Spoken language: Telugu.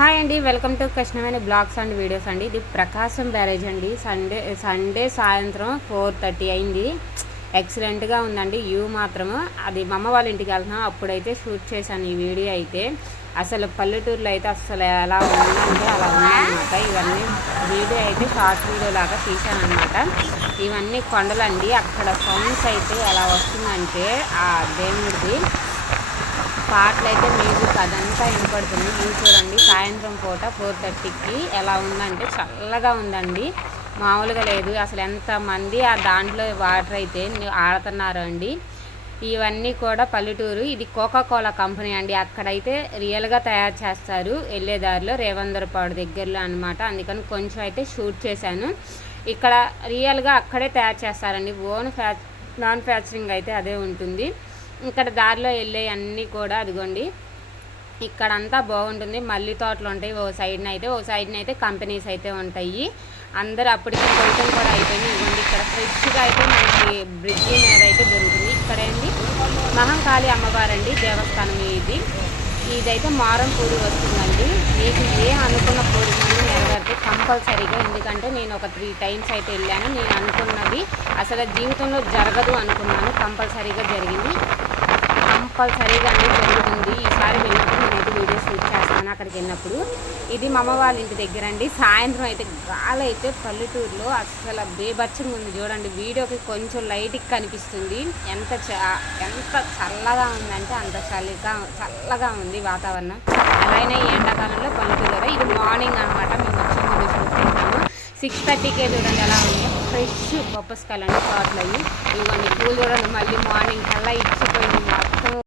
హాయ్ అండి, welcome to Krishnaveni blogs and videos అండి. ఇది ప్రకాశం బ్యారేజ్ అండి. సండే సాయంత్రం 4:30 అయింది. ఎక్సలెంట్గా ఉందండి వ్యూ మాత్రము. అది మా అమ్మ వాళ్ళ ఇంటికి వెళ్తున్నాం, అప్పుడైతే షూట్ చేశాను ఈ వీడియో అయితే. అసలు పల్లెటూరులో అయితే అసలు ఎలా ఉందంటే అలా ఉందన్నమాట. ఇవన్నీ వీడియో అయితే షార్ట్ వీడియో లాగా తీశాను అనమాట. ఇవన్నీ కొండలండి. అక్కడ సౌండ్స్ అయితే ఎలా వస్తుందంటే ఆ దేవుడిది పాటలు అయితే మ్యూజిక్ అదంతా వినపడుతుంది. వ్యూ చూడండి, సాయంత్రం పూట 4:30కి ఎలా ఉందంటే చల్లగా ఉందండి, మామూలుగా లేదు. అసలు ఎంతమంది ఆ దాంట్లో వాటర్ అయితే ఆడుతున్నారు అండి. ఇవన్నీ కూడా పల్లెటూరు. ఇది కోకాకోలా కంపెనీ అండి. అక్కడైతే రియల్గా తయారు చేస్తారు, వెళ్ళేదారిలో రేవందరపాడు దగ్గరలో అనమాట. అందుకని కొంచెం అయితే షూట్ చేశాను. ఇక్కడ రియల్గా అక్కడే తయారు చేస్తారండి. మ్యానుఫ్యాక్చరింగ్ అయితే అదే ఉంటుంది. ఇక్కడ దారిలో వెళ్ళే అన్నీ కూడా అదిగోండి, ఇక్కడంతా బాగుంటుంది. మల్లి తోటలు ఉంటాయి ఓ సైడ్న అయితే కంపెనీస్ అయితే ఉంటాయి. అందరూ అప్పటికి కొయ్యటం కూడా అయిపోయింది. ఇదిగోండి, ఇక్కడ ఫ్రెష్గా అయితే మనకి బ్రిడ్జి మీద అయితే దొరుకుతుంది. ఇక్కడేంటి మహంకాళి అమ్మవారండి దేవస్థానం. ఇదైతే మారం పూడి వస్తుందండి. మీకు అనుకున్న కోరికలు నెరవేరితే కంపల్సరీగా. ఎందుకంటే నేను ఒక 3 టైమ్స్ అయితే వెళ్ళాను. నేను అనుకున్నది అసలు జీవితంలో జరగదు అనుకున్నాను, కంపల్సరీగా జరిగింది. కంపల్సరీగా అనేది జరుగుతుంది. ఈసారి వెళ్ళినప్పుడు నేనైతే వీడియో షూట్ చేస్తాను అక్కడికి వెళ్ళినప్పుడు. ఇది మా అమ్మ వాళ్ళ ఇంటి దగ్గర అండి. సాయంత్రం అయితే గాలి అయితే పల్లెటూరులో అసలు బేబచ్చంగా ఉంది చూడండి. వీడియోకి కొంచెం లైట్గా కనిపిస్తుంది. ఎంత చల్లగా ఉందంటే అంత చల్లగా ఉంది వాతావరణం. అలానే ఈ ఎండాకాలంలో పల్లెటూరులో ఇది మార్నింగ్ అనమాట. మేము వచ్చే ముందు షూట్ చేసాము. 6:30కే చూడండి ఎలా ఉంది, ఫ్రెష్ బొప్పస్కాయలు అండి తోటలు అయ్యి. ఇవన్నీ పూలు చూడండి, మళ్ళీ మార్నింగ్ కల్లా ఇచ్చి